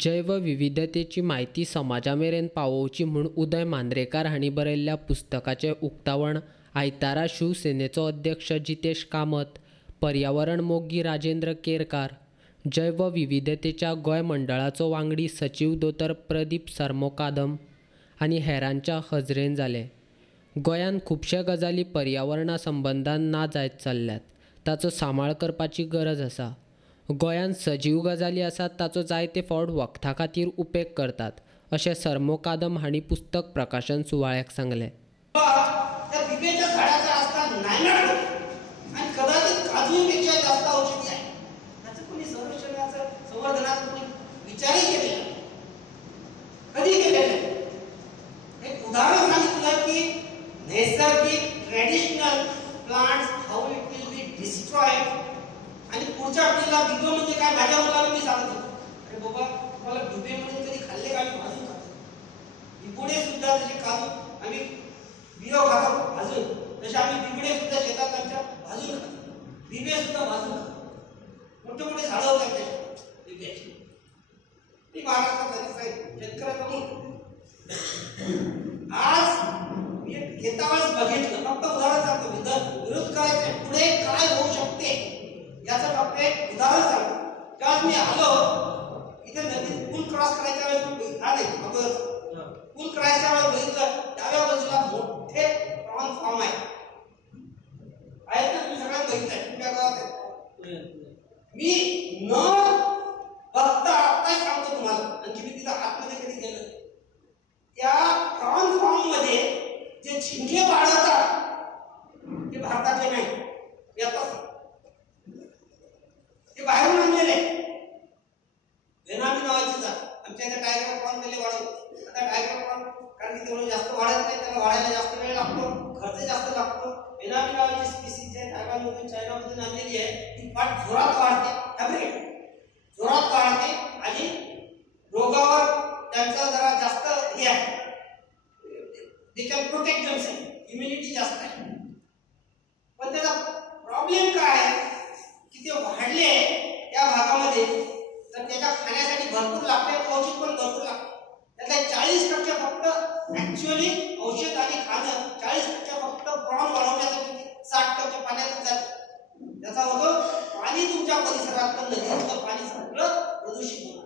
जैवविविधतेची माहिती समाजामेरेन पावोवची म्हूण उदय मांद्रेकार हांणी बरयल्ल्या पुस्तकाचें उक्तावण आयतारा शिवसेनेचो अध्यक्ष जितेश कामत, पर्यावरण मोगी राजेंद्र केरकार, जैवविविधतेच्या गोंय मंडळाचो वांगडी सचीव दोतोर प्रदीप सरमोकादम आनी हेरांच्या हजरेन जालें. गोंयांत खुबशे गजाली पर्यावरणा संबंदान ना जायत चल्ल्यात. ताचो सांबाळ करपाची गरज आसा. गोंयांत सजीव गजाली आसात ताचो जायते फावट वखदा खातीर उपेग करतात, अशें सरमोकादम हांणी पुस्तक प्रकाशन सुवाळ्याक सांगलें. नैसर्गिक traditional plants how it will be destroyed आणि पुढच्या पिढीला बिबे म्हणजे काय माझ्या मुलाला मी सांगत होतो, अरे बाबा तुम्हाला बिबे म्हणजे कधी खाल्ले का? भाजून खातो. बिबुडे सुद्धा जसे काजू आम्ही बियो खातो भाजून, तसे आम्ही बिबुडे सुद्धा शेतात आमच्या भाजून खातो. बिबे सुद्धा भाजून खातो. मोठे मोठे झाडं होतात त्याच्या बिब्याची. ती महाराष्ट्रात साहेब शेतकऱ्याकडून आज घेता वेळेस बघितलं, फक्त उदाहरण सांगतो. विरोध करायचे पुढे काय होऊ शकते याचं फक्त एक उदाहरण सांगतो. जेव्हा मी आलो इथे नदी पूल क्रॉस करायच्या वेळेस आले, पूल करायच्या वेळेस बघितलं डाव्या बाजूला मोठे प्रॉन फार्म आहेत ना, तुम्ही सगळ्यांना बघितलंय तुमच्या गावात. मी न बघता आता सांगतो तुम्हाला, आणखी मी तिथं आतमध्ये कधी गेलो. त्या प्रॉन फार्म मध्ये जे झिंगे वाढवतात ते भारतातले नाही, ते बाहेरून आणलेले. बेनामी नावाची जात आमच्या इथे टायगर प्रॉन पहिले वाढवतो. आता टायगर प्रॉन कारण की तेवढं जास्त वाढत नाही, त्याला वाढायला जास्त वेळ लागतो, खर्च जास्त लागतो. बेनामी नावाची स्पीसीज आहे, तायवानमधून चायनामधून आणलेली आहे. ती फाट जोरात वाढते, जोरात वाढते आणि रोगावर त्यांचा जरा जास्त हे आहे, they can protect themselves, immunity जास्त आहे. पण त्याचा प्रॉब्लेम काय आहे की ते वाढले त्या भागामध्ये तर त्याच्या खाण्यासाठी भरपूर लागते, औषध पण भरपूर लागते. त्यातल्या 40% फक्त ऍक्च्युअली औषध आणि खाणं, 40% फक्त प्रॉन वाढवण्यासाठी, 60% पाण्यातच जाते. त्याचा होतो पाणी तुमच्या परिसरात नदीतलं पाणी सगळं प्रदूषित होणार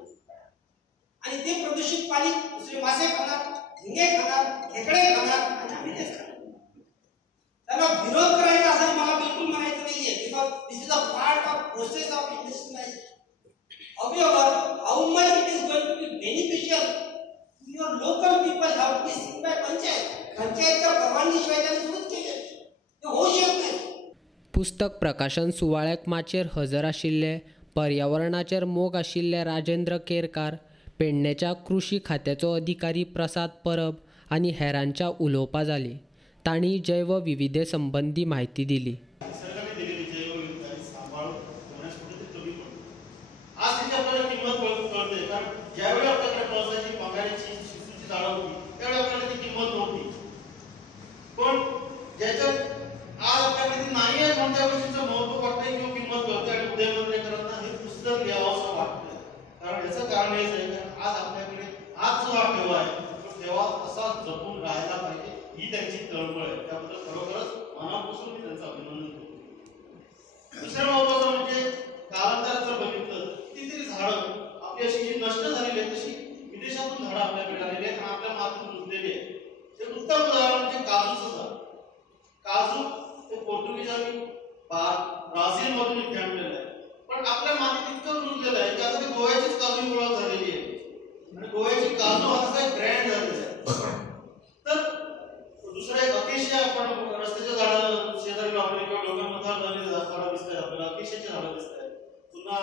आणि ते प्रदूषित पाणी दुसरे मासे खाणार, झिंगे खाणार, खेकडे खाणार आणि आम्ही तेच खाणार. त्याला विरोध करायचा असं मला बिलकुल म्हणायचं नाहीये, because this is a part of process of industrialisation. However, how much it is going to be beneficial to your local people have to be seen by panchayat. पंचायतच्या परवानगीशिवाय त्यांनी सुरूच केले ते होऊ शकत नाही. पुस्तक प्रकाशन सुवाळ्याक माचेर हजर आशिल्ले पर्यावरणाचेर मोग आशिल्ले राजेंद्र केरकार, पेडणेच्या कृषी खात्याचो अधिकारी प्रसाद परब आनी हेरांच्या उलोवपां जालीं. तांणी जैवविविधे संबंदी म्हायती दिली. कारण याचं कारण हेच आहे की आज आपल्याकडे आज जो हा ठेवा आहे तो ठेवा असा जपून राहायला पाहिजे ही त्यांची तळमळ आहे. त्याबद्दल खरोखरच मनापासून मी त्यांचं अभिनंदन करतो. दुसरं महत्वाचं म्हणजे कालांतरात जर बघितलं कितीतरी झाडं आपली अशी जी नष्ट झालेली आहेत तशी विदेशातून झाडं आपल्याकडे आलेली आहेत आणि आपल्या मातीत रुजलेली आहेत. एक उत्तम उदाहरण म्हणजे काजूचं झाड. काजू हे पोर्तुगीजांनी ब्राझील मधून इथे आणलेलं आहे, पण आपल्या मातीत इतकं रुजलेलं आहे की आता ती गोव्याचीच काजू ओळख झालेली आहे आणि गोव्याची काजू हा एक ब्रँड झालेला आहे. तर दुसरं एक अकेशिया, आपण रस्त्याच्या झाडं शेजारी लावले किंवा डोक्यामध्ये झालेली झाडं दिसत आहेत आपल्याला, अकेशियाची झाडं दिसत आहेत. पुन्हा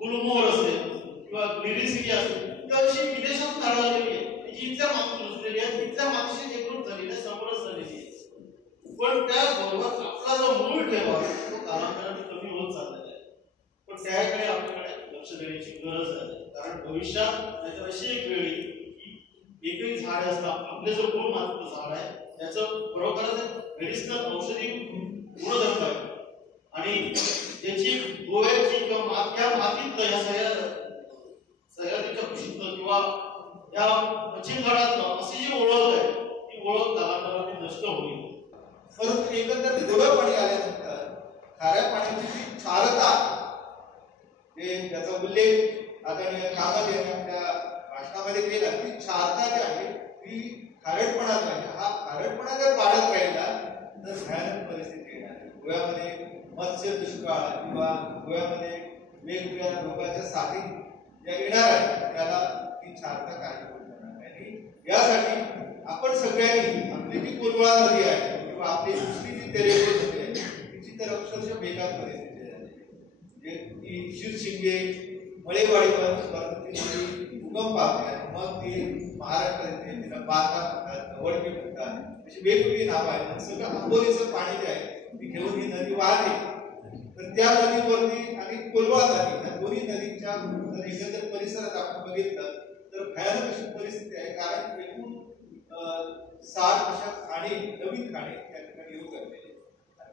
गुलमोहर असेल किंवा लिरिसिकी असेल, त्याविषयी विदेशातून झाडं आलेली आहे जी इथल्या मातीत रुजलेली आहे, इथल्या मातीशी एकरूप झालेली आहे, समरस झालेली आहे. पण त्याबरोबर आपला जो मूळ ठेवा तो कालांतराने कमी होत चाललेला आहे. पण त्याकडे आपल्याकडे लक्ष देण्याची गरज आहे, कारण भविष्यात नाहीतर अशी एक वेळ येईल की एकही झाड असतं आपले जो मूळ मातीचं झाड आहे त्याचं खरोखरच मेडिसिनल औषधी गुणधर्म आहे आणि त्याची गोव्याची किंवा मातीतलं या सह्याद्रीच्या पश्चिम घाटातलं अशी जी ओळख आहे ती ओळख कालांतराने नष्ट होईल. परंतु एकंदर गोडं पाणी आल्यानंतर खाऱ्या पाण्याची जी क्षारता त्याचा उल्लेख आदरणीय कामत यांनी आपल्या भाषणामध्ये केला की क्षारता जी आहे ती खारटपणा आहे. हा खारटपणा जर वाढत राहिला तर भयानक परिस्थिती येणार. गोव्यामध्ये मत्स्य दुष्काळ किंवा गोव्यामध्ये वेगवेगळ्या रोगाच्या साथी ज्या येणार आहेत त्याला ती क्षारता काही करणार नाही. आणि यासाठी आपण सगळ्यांनी आपली जी कोलवळा नदी आहे किंवा आपली दुसरी जी तेरेकोल नदी आहे तिची तर अक्षरशः बेकार परिस्थिती आहे. ती शिरशिंगे मळेवाडीवर उगम पावते आणि मग ती महाराष्ट्रात येते. तिला बाता म्हणतात, गवडकी म्हणतात, अशी वेगवेगळी नावं आहेत. सगळं आंबोलीचं पाणी जे आहे ती घेऊन ही नदी वाहते. तर त्या नदीवरती आणि कोलवा नदी या दोन्ही नदीच्या एकंदर परिसरात आपण बघितलं तर भयानक अशी परिस्थिती आहे. कारण एकूण 60 दशक खाणे नवीन खाणे त्या ठिकाणी येऊ लागलेले.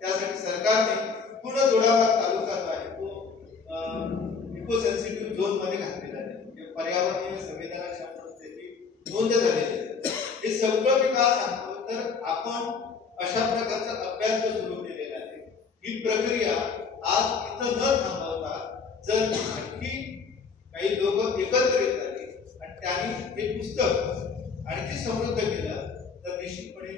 त्यासाठी सरकारने पूर्ण जोडावर तालुका जो आहे तो इको सेन्सिटिव्ह झोन मध्ये घातलेला आहे. म्हणजे पर्यावरणीय संवेदनाक्षम त्याची नोंद झालेली आहे. हे सगळं मी का सांगतो तर आपण अशा प्रकारचा अभ्यास सुरू केलेला आहे. ही प्रक्रिया आज इथं न थांबवता जर आणखी काही लोक एकत्र येतात आणि त्यांनी हे पुस्तक आणखी समृद्ध केलं तर निश्चितपणे